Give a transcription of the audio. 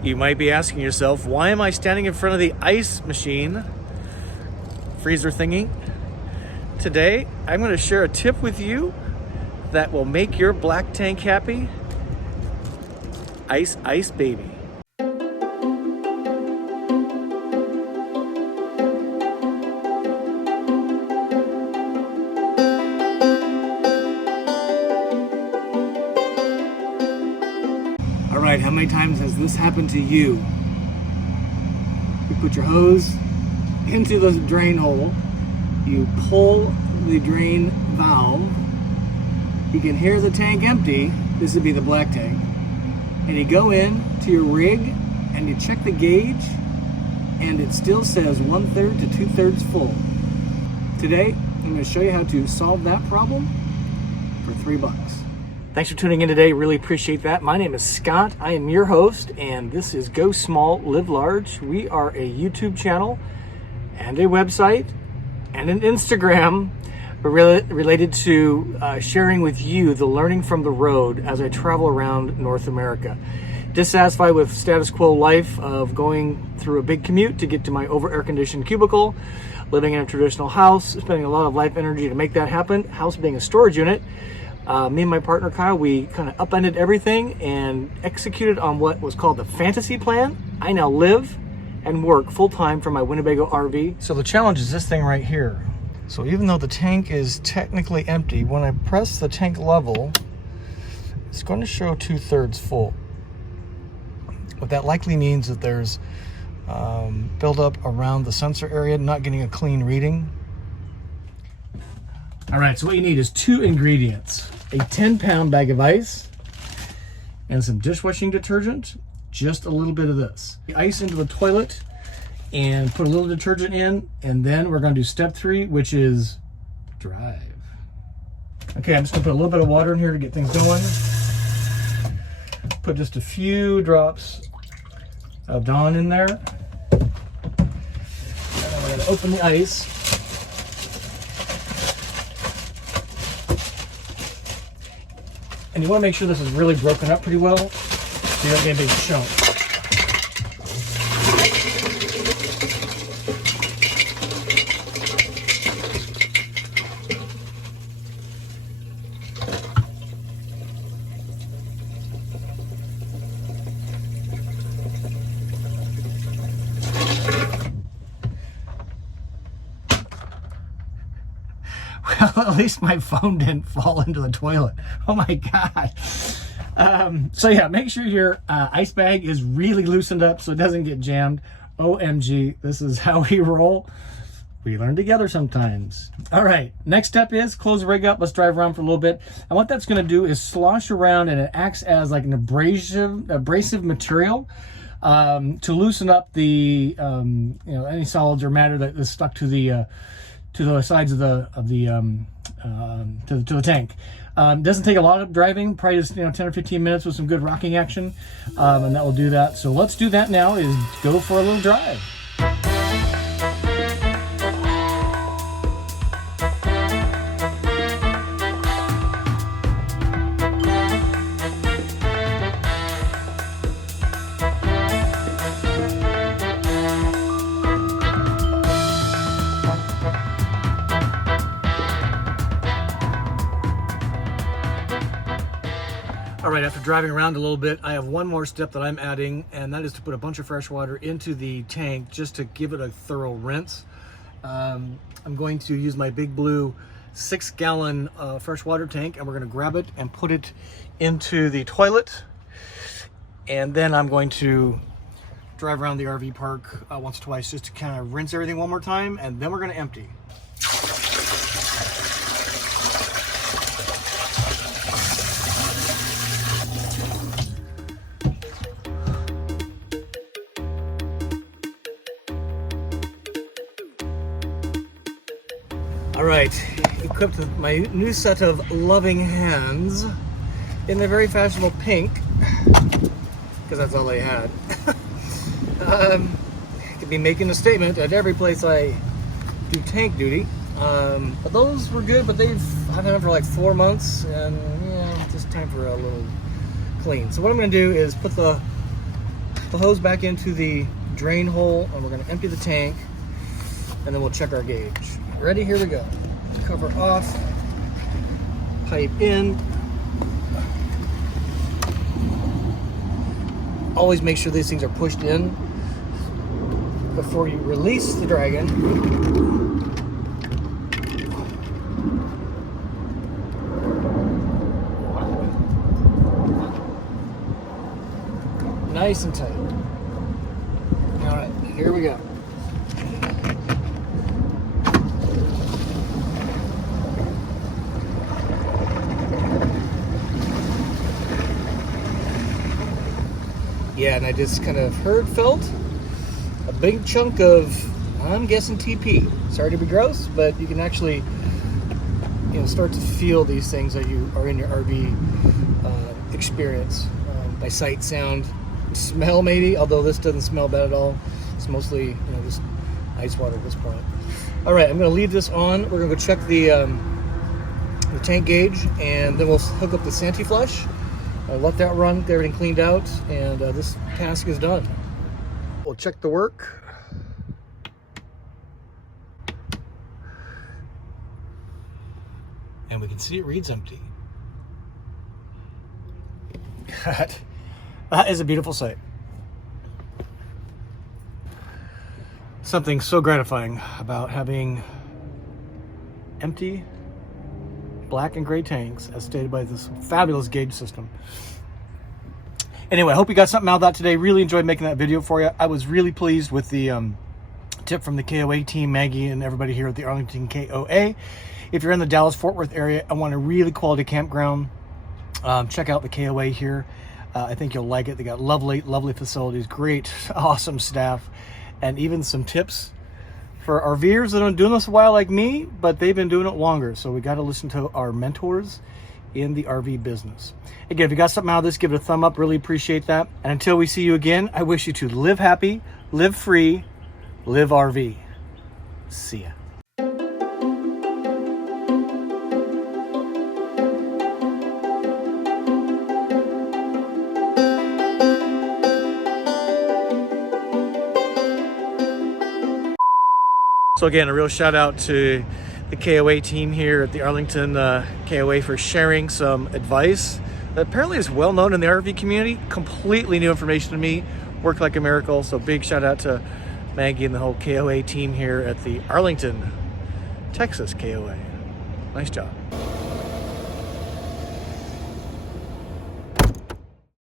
You might be asking yourself, why am I standing in front of the ice machine, freezer thingy? Today, I'm going to share a tip with you that will make your black tank happy. Ice, ice, baby. All right, how many times has this happened to you? You put your hose into the drain hole, you pull the drain valve, you can hear the tank empty, this would be the black tank, and you go in to your rig and you check the gauge and it still says 1/3 to 2/3 full. Today, I'm going to show you how to solve that problem for $3. Thanks for tuning in today. Really appreciate that. My name is Scott. I am your host, and this is Go Small, Live Large. We are a YouTube channel and a website and an Instagram related to sharing with you the learning from the road as I travel around North America. Dissatisfied with status quo life of going through a big commute to get to my over air-conditioned cubicle, living in a traditional house, spending a lot of life energy to make that happen, house being a storage unit. Me and my partner Kyle, we kind of upended everything and executed on what was called the fantasy plan. I now live and work full-time for my Winnebago RV. So the challenge is this thing right here. So even though the tank is technically empty, when I press the tank level, it's going to show 2/3 full. What that likely means that there's buildup around the sensor area, not getting a clean reading. All right, so what you need is 2 ingredients. A 10-pound bag of ice and some dishwashing detergent, just a little bit of this. Ice into the toilet and put a little detergent in, and then we're gonna do step 3, which is drive. Okay, I'm just gonna put a little bit of water in here to get things going. Put just a few drops of Dawn in there. And I'm gonna open the ice. And you want to make sure this is really broken up pretty well so you don't get a big chunk. Well, at least my phone didn't fall into the toilet. Oh my God. So yeah, make sure your ice bag is really loosened up so it doesn't get jammed. OMG, this is how we roll. We learn together sometimes. All right, next step is close the rig up. Let's drive around for a little bit. And what that's gonna do is slosh around, and it acts as like an abrasive material to loosen up the any solids or matter that is stuck to the sides of the tank. Doesn't take a lot of driving, probably just 10 or 15 minutes with some good rocking action, and that will do that. So let's do that now, is go for a little drive. All right, after driving around a little bit, I have one more step that I'm adding, and that is to put a bunch of fresh water into the tank just to give it a thorough rinse. I'm going to use my Big Blue 6-gallon fresh water tank, and we're going to grab it and put it into the toilet. And then I'm going to drive around the RV park once or twice just to kind of rinse everything one more time, and then we're going to empty. All right, equipped with my new set of loving hands in the very fashionable pink, because that's all they had. I could be making a statement at every place I do tank duty. But those were good, but I've had them for like 4 months, and yeah, just time for a little clean. So what I'm gonna do is put the the hose back into the drain hole, and we're going to empty the tank, and then we'll check our gauge. Ready? Here we go. Cover off, pipe in. Always make sure these things are pushed in before you release the dragon. Nice and tight. All right, here we go. Yeah, and I just kind of felt a big chunk of, I'm guessing, TP. Sorry to be gross, but you can actually, you know, start to feel these things that you are in your RV experience by sight, sound, smell maybe. Although this doesn't smell bad at all. It's mostly, you know, just ice water at this point. All right, I'm going to leave this on. We're going to go check the tank gauge, and then we'll hook up the Santee flush. Let that run, get everything cleaned out, and this task is done. We'll check the work. And we can see it reads empty. That is a beautiful sight. Something so gratifying about having empty black and gray tanks as stated by this fabulous gauge system. Anyway, I hope you got something out of that today. Really enjoyed making that video for you. I was really pleased with the tip from the KOA team, Maggie and everybody here at the Arlington KOA. If you're in the Dallas-Fort Worth area and want a really quality campground, check out the KOA here. I think you'll like it. They got lovely facilities, great, awesome staff, and even some tips for RVers that have been doing this a while like me, but they've been doing it longer. So we got to listen to our mentors in the RV business. Again, if you got something out of this, give it a thumb up. Really appreciate that. And until we see you again, I wish you to live happy, live free, live RV. See ya. So again, a real shout out to the KOA team here at the Arlington KOA for sharing some advice that apparently is well known in the RV community. Completely new information to me. Worked like a miracle. So big shout out to Maggie and the whole KOA team here at the Arlington, Texas KOA. Nice job.